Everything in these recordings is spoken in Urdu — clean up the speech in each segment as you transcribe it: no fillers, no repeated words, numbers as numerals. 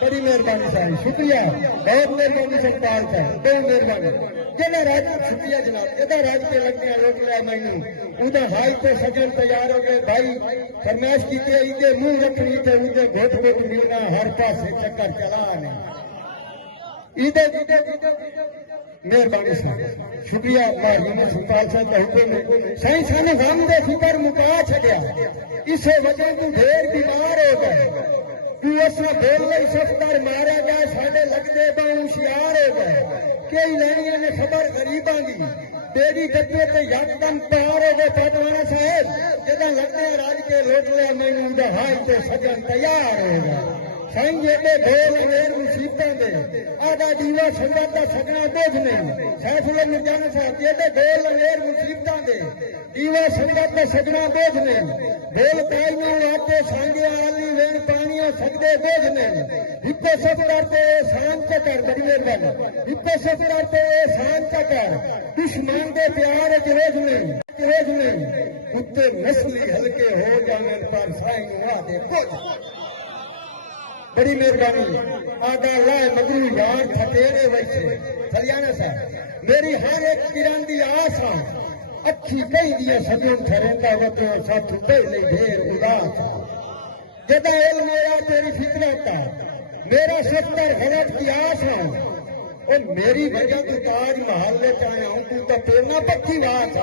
بڑی مہربانی صاحب شکریہ بہت مہربانی سرکار صاحب بہت مہربانی جہاں راج شکریہ جناب جہاں راج کے لگتے ہیں روک لیا مینو ادھا ہائی تو سجن تیار ہو گئے بھائی فرمائش کی منہ رکھنی تے ادھے گھٹ گھٹ ملنا ہر پاسے چکر چلا نہیں مہربانی صاحب شکریہ مہربانی سرکار صاحب کا حکم ہے سائیں سانے غم دے فکر مکا چھڈیا اس وجہ تو ڈھیر بیمار ہو گئے تو بول نہیں سفر مارا گیا سارے لگتے تو ہوشیار ہو گئے کئی لینیاں نے خبر غریباں دی تیری ڈبے تے یکدم تیار ہو گئے پٹوانا صاحب جدہ لگتے راج کے لوٹ لیا مینوں دہائی تے سجن تیار ہو گئے سائیں یہ ڈھول ویر مصیبتوں دے آدھا دیوا سنگت کا سجنا بوجھ نہیں سیف اللہ مرجانا صاحب یہ ڈھول ویر مصیبتوں دے دیوا سنگت کا سجنا بوجھ نہیں ڈھول پائیاں آتے سانگے آلی وین پانیاں سجدے بوجھ نہیں ہپے سب کرتے سان چکر بڑی گل ہپے سب کرتے سان چکر دشمن دے پیار روز نہیں کتے نسلی ہلکے ہو جانے پر سائیں آدھے کچھ بڑی مہربانی آدھا لائے مدرو یار تھکیرے ویسے کلیانہ صاحب میری ہر ایک کران دی آس اکھی کئی دیا سجن تھرندا وطو ساتھ پہلے ڈھیر اداس جدا علم میرا تیری فطرت کا میرا ستر غلط کی آس اور میری وجہ تو تاج محل لے چاہے ہوں تو تیرنا پکی بات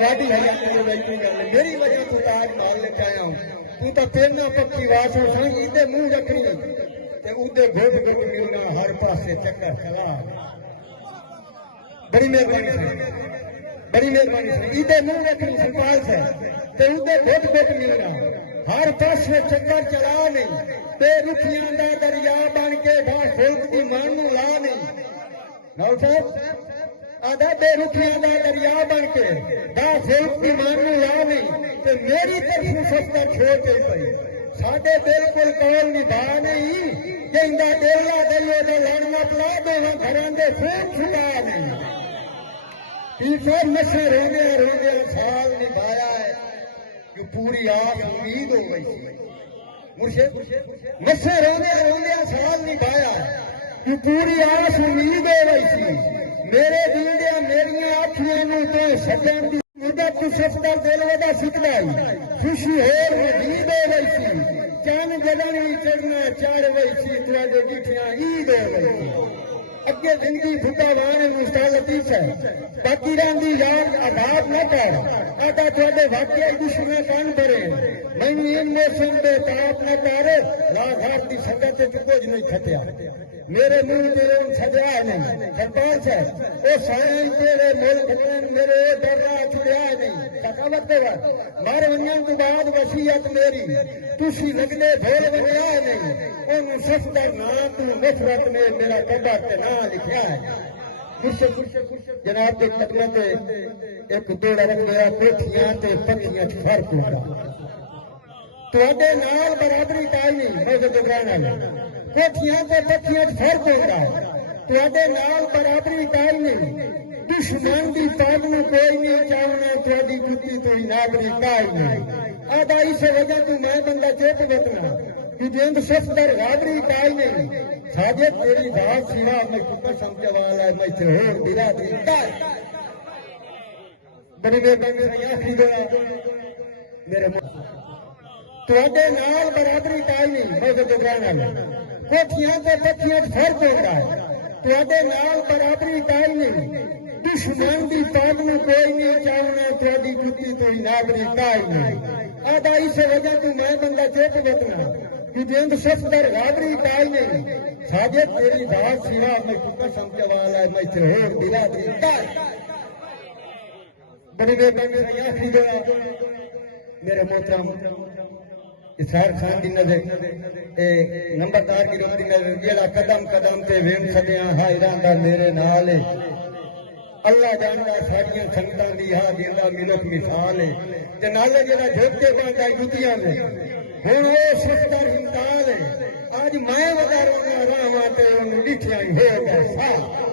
میری وجہ تو تاج محل لے چاہے ہوں تو تیرنا پکی بات ادھے منہ رکھنی ادھے گھٹ گھٹ ملنا ہر پاسے چکر چلا بڑی مہربانی بڑی مہربانی ادھے منہ رکھنی سرپال سے ادھے گھٹ گھٹ ملنا ہر پاسے چکر چلا نہیں تے رکھیاں دا دریا بن کے بھاش فلک دی مانو لا نہیں نو صاحب آدھا بے رکھیاں دا دریا بن کے بھاش فلک دی مانو لا نہیں تے میری طرف سستا چھوڑ کے پئی ساڈے بالکل کول نبھا نہیں جیندا ڈیلا دلے دے لڑ مت لا دے گھراں دے خون چھپا نہیں پیچھے نشے روندے سال نبھایا ہے جو پوری آس امید ہو گئی نشے روندے سال نبھایا جو پوری آس امید ہو گئی سی میرے دل میری آنکھوں تو سجن کی مدت سستا دل ودا سکتا خوشی ہو مزید ہو گئی سی چند جگہ چڑھنا چڑھ گئی سی تھوڑے جٹھیاں عید ہو گئی اگے زندگی بھٹا وان مستعلطیف ہے باقی رہی یار آباد نہ کر آتا تھوڑے واقعی دشمن کان بھرے میں موسم دے تاپ نہ کر لا گھر کی سنگت کچھ نہیں کھٹیا میرے منہ دل سجا نہیں سرپال صاحب وہ سائن تیرے ملک میرے ڈرا چھڑیا نہیں ثقافت دے مر ونجن تو بعد وصیت میری تسی لگنے بھول بنیا نہیں ان سفر نام تو نفرت میں میرا قدر کے نام لکھا ہے جناب کے قدروں سے ایک دوڑا رکھ گیا پیٹھیاں تے پکیاں فرق ہوگا تواڈے نال برابری پائی نہیں میں جو گرانا ہے پیٹھیاں تے پکیاں فرق ہوگا تواڈے نال برابری پائی نہیں دشمن دی پاگ نو کوئی نہیں چاہنا تواڈی جُتی تو نابری پائی نہیں آدھا اس وجہ تو میں بندہ چپ وتنا کہ جند سفر غابری پائی نہیں ساجے تیری بات سوا میں کپر سمجھے والا میں چہور برادری پائی بڑی مہربانی آخری دعا میرے تواڈے نال برابری پائی نہیں میں جو گرانا کوٹھیاں تے پکیاں فرق ہوتا ہے تواڈے نال برابری پائی نہیں دشمن دی پاگ نو کوئی نہیں چاہنا تواڈی جُتی تو نابری پائی نہیں آدھا اس وجہ تو میں بندہ چپ وتنا کہ جند سفر غابری پائی نہیں ساجے تیری بات سوا میں کپر سمجھے والا میں چہور برادری پائی بڑی مہربانی آخری دعا میرے محترم اسحاق خان کی نظر نمبردار کی روٹی نظر جیڑا قدم قدم تے وین سدیاں حائراں دا میرے نال اللہ جاندا ساڈیاں سنگتاں دی ہا دیندا ملک مثال ہے تے نالے جڑا جھوکے باندا جُتیاں نے ہن او سفر انتال ہے اج میں ودا رونا راواں تے اون ڈٹھیاں ہو گئے